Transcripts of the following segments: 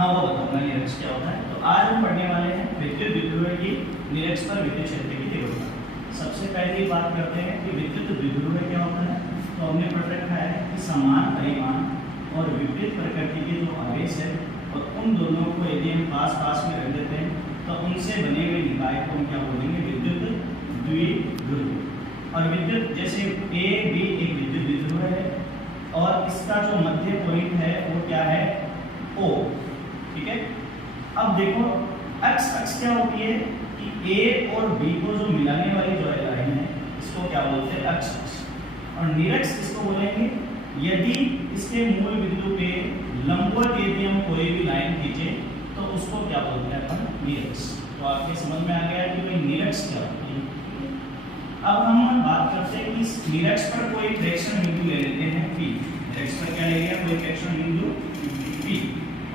हाँ वो बताऊंगा निरक्ष क्या होता है। तो आज हम पढ़ने वाले हैं विद्युत द्विध्रुव की निरक्ष पर विद्युत क्षेत्र की तीव्रता। सबसे पहले बात करते हैं कि विद्युत द्विध्रुव क्या होता है। तो हमने पढ़ रखा है कि समान परिमाण और विपरीत प्रकृति के जो आवेश है और उन दोनों को यदि हम पास पास में रख देते हैं तो उनसे बने हुए निकाय को हम क्या बोलेंगे, विद्युत द्विध्रुव। और विद्युत जैसे ए बी एक विद्युत द्विध्रुव है और इसका जो मध्य पॉइंट है वो क्या है, ओ। ठीक है। अब देखो एक्स अक्ष क्या होती है कि ए और बी को जो मिलाने वाली जो लाइन है इसको क्या बोलते हैं, अक्ष अक्ष। और निरक्ष इसको बोलेंगे यदि इसके मूल बिंदु पे लंबवत यदि हम कोई भी लाइन खींचे तो उसको क्या बोलते हैं अपन, निरक्ष। तो आपके समझ में आ गया कि भाई निरक्ष क्या होती है। अब हम बात करते हैं कि निरक्ष पर कोई प्रेक्षण बिंदु ले लेते हैं P। निरक्ष पर क्या ले लिया, कोई प्रेक्षण बिंदु P।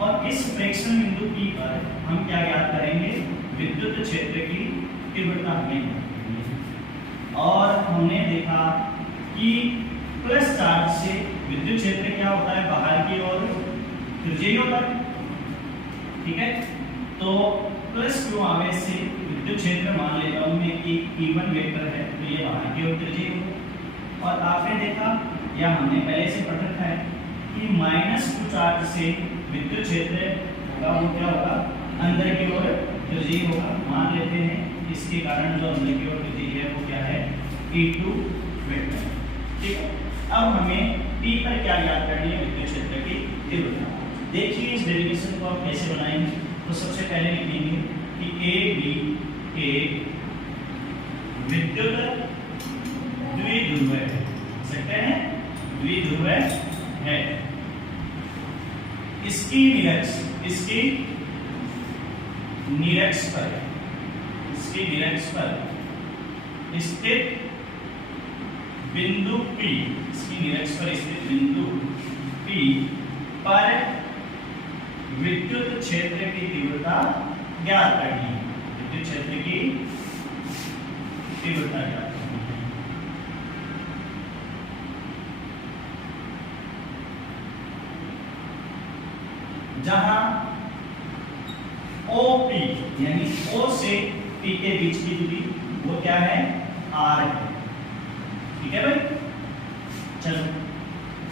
और इस प्रेक्षण बिंदु P पर हम क्या ज्ञात करेंगे, विद्युत क्षेत्र की तीव्रता हमें। और हमने देखा कि प्लस चार्ज से विद्युत क्षेत्र क्या होता है, बाहर की ओर त्रिज्यीय होता है। ठीक है। तो प्लस क्यू आवेश से विद्युत क्षेत्र मान लेता हूं मैं कि E1 वेक्टर है तो ये बाहर की ओर त्रिज्यीय होगा। और आपने देखा या हमने पहले से पढ़ रखा है कि माइनस क्यू चार्ज से विद्युत क्षेत्र होगा वो क्या होगा, अंदर की ओर त्रिज्यीय होगा। मान लेते हैं इसके कारण जो अंदर की ओर त्रिज्यीय है वो क्या है, E2 वेक्टर। ठीक है। अब हमें P पर क्या ज्ञात करनी है, विद्युत क्षेत्र की तीव्रता। देखिए इस डेरिवेशन को आप कैसे बनाएंगे। तो सबसे पहले लिखेंगे कि ए बी एक विद्युत द्विध्रुव है, सकते हैं द्विध्रुव है। इसकी निरक्ष पर स्थित बिंदु P, इसकी निरक्ष पर स्थित बिंदु P पर विद्युत क्षेत्र की तीव्रता ज्ञात करनी है। विद्युत क्षेत्र की तीव्रता ज्ञात करनी है। जहां OP यानी O से P के बीच की दूरी वो क्या है, R है। ठीक है भाई। चलो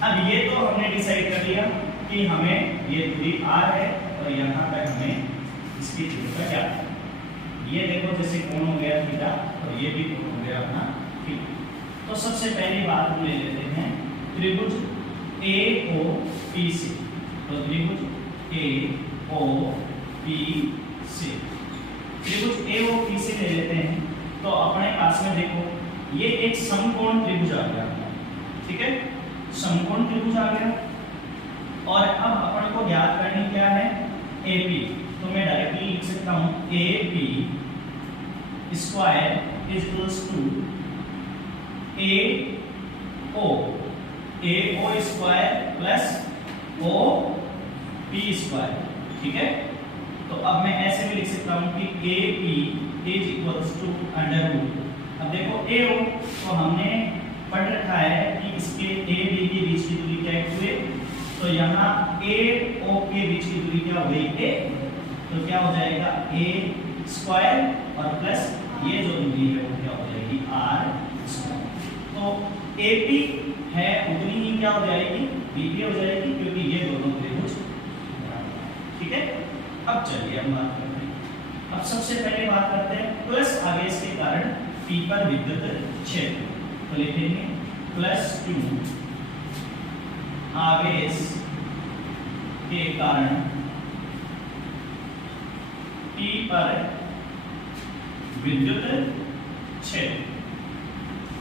अब ये तो हमने डिसाइड कर लिया कि हमें ये दूरी R है और यहाँ तक हमें इसकी तीव्रता क्या है। ये देखो जैसे कोण हो गया थीटा और ये भी कोण हो गया अपना थीटा। तो सबसे पहली बात हम ले लेते हैं त्रिभुज AOP से। तो त्रिभुज AOP से, त्रिभुज AOP से ले लेते हैं। तो अपने पास में देखो ये एक समकोण त्रिभुज आ गया। ठीक है, समकोण त्रिभुज आ गया। और अब अपन को ज्ञात करनी क्या है, AP। तो मैं डायरेक्टली लिख सकता हूं AP square is equals to AO square plus OP square. ठीक है। तो अब मैं ऐसे भी लिख सकता हूं कि AP is equals to under root. अब देखो AO तो हमने पढ़ रखा है कि इसके AB के बीच की दूरी क्या है, तो यहाँ AO के बीच की दूरी क्या हो गई, A। तो क्या हो जाएगा A स्क्वायर और प्लस ये जो दूरी है वो क्या हो जाएगी, R स्क्वायर। तो AP है उतनी ही क्या हो जाएगी, BP हो जाएगी, क्योंकि ये दोनों त्रिभुज। ठीक है। अब चलिए हम बात करते हैं। अब सबसे पहले बात करते हैं प्लस आवेश के कारण P पर विद्युत क्षेत्र। तो लिखेंगे प्लस Q आवेश के कारण P पर विद्युत क्षेत्र।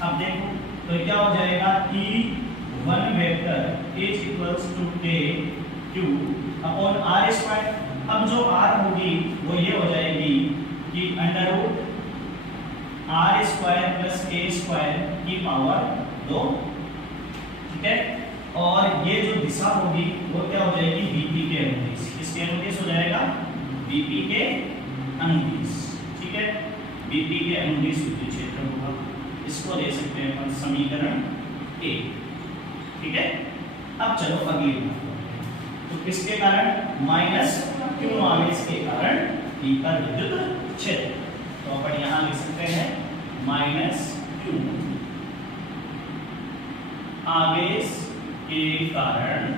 अब देखो तो क्या हो जाएगा, E1 vector is equals to KQ upon R square. अब जो R होगी वो ये हो जाएगी कि under root R square plus A square की पावर 2। ठीक है। और ये जो दिशा होगी वो क्या हो जाएगी, BP के अनुदिश। किसके अनुदिश हो जाएगा, BP के अनुदिश। ठीक है। BP के अनुदिश विद्युत क्षेत्र होगा। इसको दे सकते हैं अपन समीकरण A। ठीक है। अब चलो अगली बात। तो किसके कारण? माइनस क्यू आवेश के कारण E का विद्युत क्षेत्र। तो अपन यहां लिख सकते हैं माइनस क्यू आवेश के कारण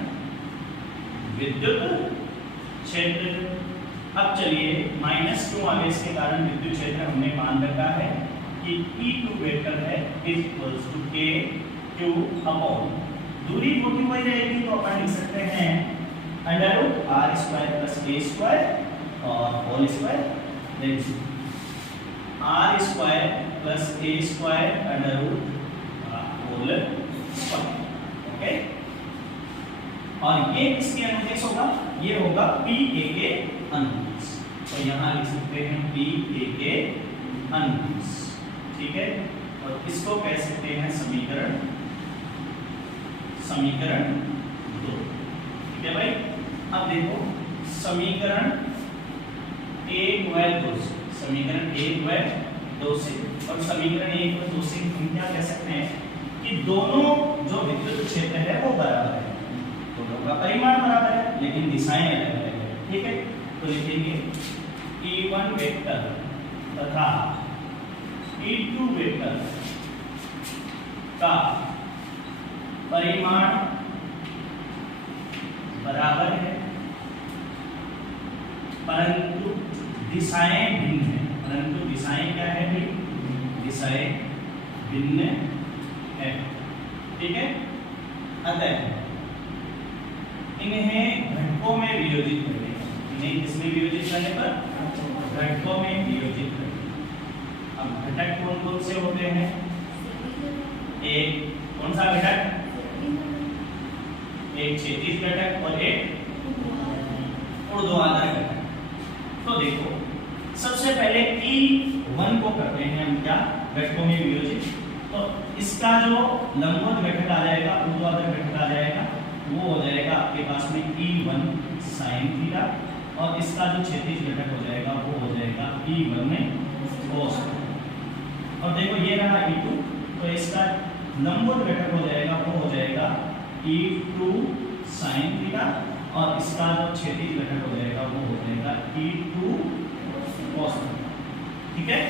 विद्युत क्षेत्र। अब चलिए माइनस क्यू आवेश के कारण विद्युत क्षेत्र हमने मान रखा है कि E2 वेक्टर है is equals to K Q upon दूरी छोटी हुई रहेगी तो अपन लिख सकते हैं under root R square plus A square और whole square that R square plus A square under root whole square. Okay, और ये किसके अनुदेश होगा? ये होगा PK के अनुदेश। तो यहाँ लिख सकते हैं PK के अनुदेश, ठीक है। और इसको कह सकते हैं समीकरण 2, ठीक है भाई। अब देखो समीकरण 1 व 2 से, समीकरण 1 व 2 से और समीकरण 1 व 2 से हम क्या कह सकते हैं कि दोनों जो विद्युत क्षेत्र है वो बराबर है, दोनों का परिमाण बराबर है लेकिन दिशाएं अलग अलग है, ठीक है। तो लिखेंगे E1 वेक्टर तथा E2 वेक्टर का परिमाण बराबर है परंतु दिशाएं भिन्न है। परंतु दिशाएं क्या है भाई? दिशाएं भिन्न है, ठीक है। अतः इन्हें घटकों में वियोजित करें। इन्हें किसमें वियोजित करने पर? घटकों में वियोजित करें। अब घटक कौन कौन से होते हैं? एक कौन सा घटक? एक क्षैतिज घटक और एक ऊर्ध्वाधर घटक। तो देखो सबसे पहले E1 को करते हैं हम क्या? घटकों में वियोजित। तो इसका जो लंबवत घटक आ जाएगा, ऊर्ध्वाधर घटक आ जाएगा, वो हो जाएगा आपके पास में E1 sin थीटा और इसका जो क्षैतिज घटक हो जाएगा वो हो जाएगा E1 cos। और देखो ये रहा E2, तो इसका लंबवत घटक हो जाएगा वो हो जाएगा E2 sin थीटा और इसका जो क्षैतिज घटक हो जाएगा वो हो जाएगा E2 cos, ठीक है।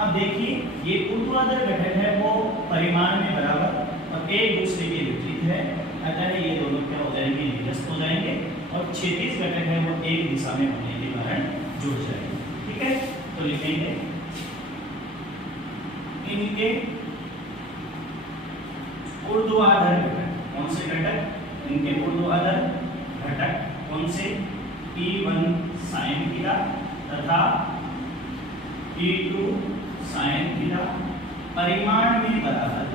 अब देखिए ये ऊर्ध्वाधर घटक है वो परिमाण में बराबर और एक दूसरे के विपरीत है, अतः ये दोनों क्या हो जाएंगे? निरस्त हो जाएंगे। और क्षैतिज घटक है वो एक दिशा में होने के कारण जुड़ जाएंगे, ठीक है। तो लिखेंगे इनके ऊर्ध्वाधर घटक, कौन से घटक? इनके ऊर्ध्वाधर घटक कौन से? E1 sin थीटा तथा E2 sin थीटा परिमाण में बराबर,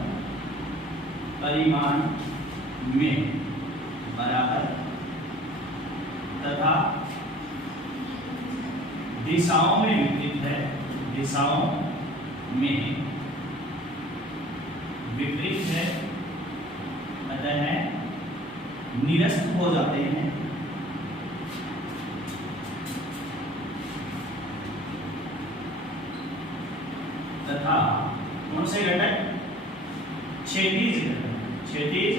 परिमाण में बराबर तथा दिशाओं में विपरीत है, दिशाओं में विपरीत है, अतः निरस्त हो जाते हैं। तथा कौन से घटक? क्षैतिज घटक, क्षैतिज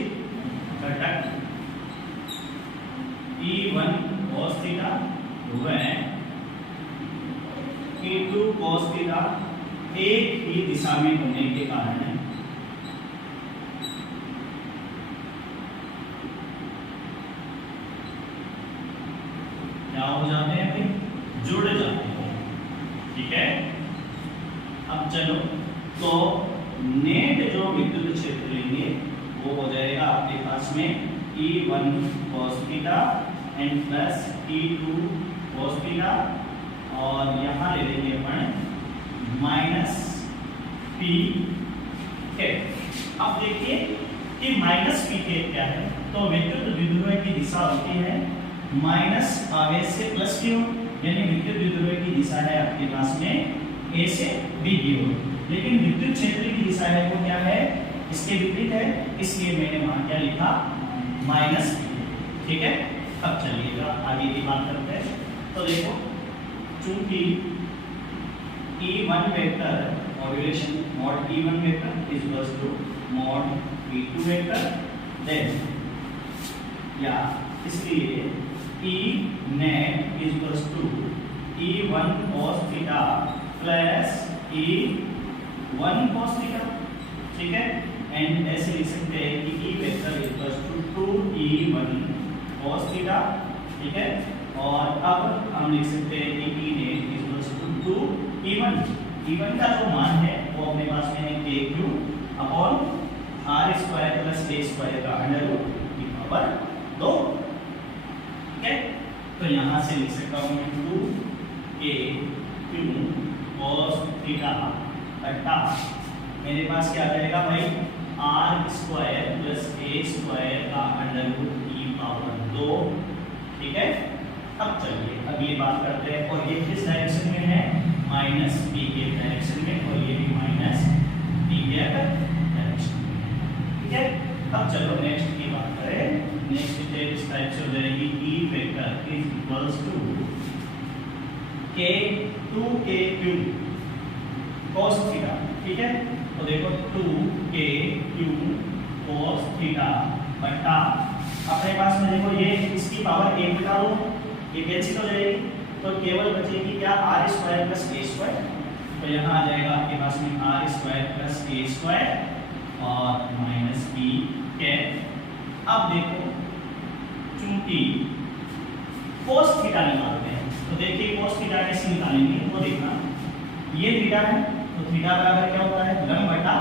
घटक E1 cos थीटा व E2 cos थीटा एक ही दिशा में होने के कारण क्या हो जाते हैं भाई? जुड़ जाते हैं, ठीक है। अब चलो तो नेट जो विद्युत क्षेत्र लेंगे वो हो जाएगा आपके पास में E1 cos theta and plus E2 cos theta और यहाँ ले लेंगे अपन माइनस पी के। अब देखिए कि माइनस पी के क्या है? तो विद्युत द्विध्रुव की दिशा होती है माइनस आवेश से प्लस की ओर, यानी विद्युत द्विध्रुव की दिशा है आपके पास में A से B की ओर, लेकिन विद्युत क्षेत्र की दिशा है वो क्या है? इसके विपरीत है, इसलिए मैंने वहां क्या लिखा? माइनस, ठीक है। अब चलिएगा आगे की बात करते हैं। तो देखो चूंकि E1 vector modulation mod E1 vector is equals to mod E2 vector, then या इसलिए E net is equals to E1 cos theta plus E1 cos theta, ठीक है। एंड ऐसे लिख सकते हैं कि E vector is equals to 2E1 cos theta, ठीक है। और अब हम लिख सकते हैं कि E net is equals to 2E1। E1 का जो मान है वो अपने पास में है KQ upon R square plus A square का अंडर रूट की पावर 2, ठीक है। तो यहाँ से लिख सकता हूँ मैं 2KQ cos थीटा बटा मेरे पास क्या आ जाएगा भाई R square plus A square का अंडर रूट की पावर 2, ठीक है। अब चलिए अगली बात करते हैं, और ये किस डायरेक्शन में है, माइनस B के डायरेक्शन में, और ये भी माइनस B के डायरेक्शन में, ठीक है। अब चलो नेक्स्ट की बात करें। नेक्स्ट इस टाइप से हो जाएगी E vector is equals to K 2KQ cos theta, ठीक है। तो देखो 2KQ cos थीटा बटा अपने पास में देखो ये इसकी पावर 1 बटा 2, ये कैंसिल हो जाएगी, तो केवल बचेगी क्या R square plus A square. तो यहाँ आ जाएगा आपके पास में R square plus A square और माइनस B के। अब देखो चूंकि cos थीटा निकालते हैं, तो देखिए cos थीटा कैसे निकालेंगे, वो देखना ये थीटा है, तो थीटा बराबर क्या होता है, लंब बटा,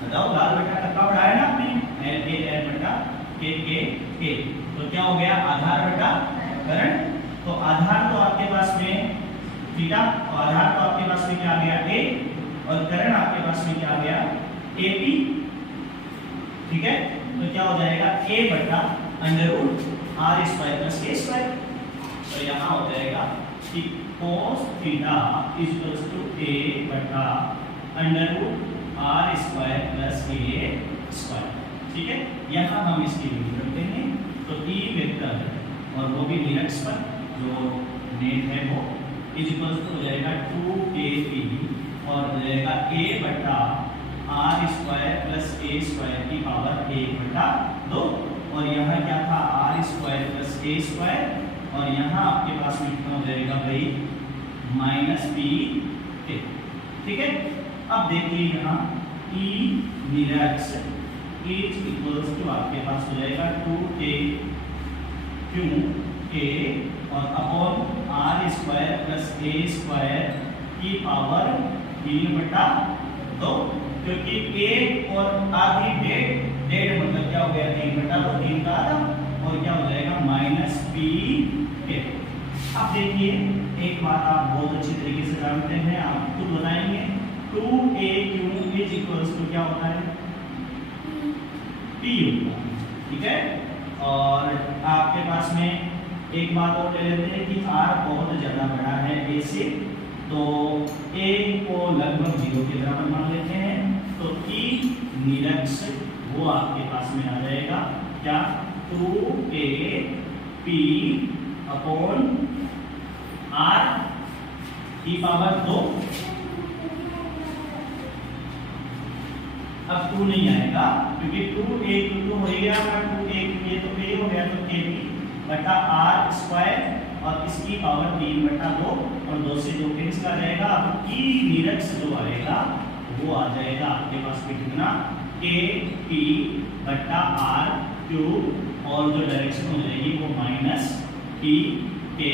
बताओ लाल बटा टक्का बढ़ाया ना आपने, L के L बटा K, तो क्या हो गया, आधार बटा करंट। तो आधार तो आपके पास में थीटा, और आधार तो आपके पास में क्या आ गया A, और करंट आपके पास में क्या आ गया AP, ठीक है। तो क्या हो जाएगा A बटा under root R square plus A square. तो यहाँ हो जाएगा कि cos theta is equals to A बटा under root R square plus A square, ठीक है। यहाँ हम इसकी वैल्यू रखते हैं, तो E वेक्टर और वो भी लिनक्स पर जो नेट है वो इज इक्वल्स टू हो जाएगा 2KP और हो जाएगा A बटा R square plus A square की पावर 1 बटा 2, और यहाँ क्या था R square plus A square, और यहाँ आपके पास में कितना हो जाएगा भाई माइनस B के, ठीक है। अब देखिए यहाँ E निरक्स इज इक्वल्स टू आपके पास हो जाएगा 2KQ और upon R square plus A square की पावर 3 बटा 2, क्योंकि 1 और आधी डेढ़ मतलब क्या हो गया 3 बटा 2, 3 का आधा, और क्या हो जाएगा माइनस B के। अब देखिए एक बात आप बहुत अच्छी तरीके से जानते हैं, आप खुद बताएंगे, 2AQ इज इक्वल्स टू क्या होता है P होता है, ठीक है। और आपके पास में एक बात और ले लेते हैं कि R बहुत ज्यादा बड़ा है A से, तो A को लगभग 0 के बराबर मान लेते हैं, तो E निरक्स वो आपके पास में आ जाएगा क्या 2AP अपॉन R की पावर 2। अब 2 नहीं आएगा क्योंकि 2A हो गया, 2A तो A हो गया, तो KP बटा R स्क्वायर और इसकी पावर 3 बटा 2, और 2 से 2 कैंसिल आ जाएगा। अब E निरक्स जो आएगा वो आ जाएगा आपके पास में कितना KP बटा R क्यूब, और जो डायरेक्शन हो जाएगी वो माइनस P के,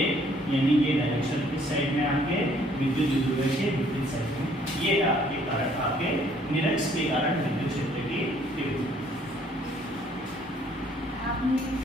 यानी ये डायरेक्शन किस साइड में आपके विद्युत द्विध्रुव के विपरीत साइड में, ये आपके कारण आपके निरक्स के कारण विद्युत क्षेत्र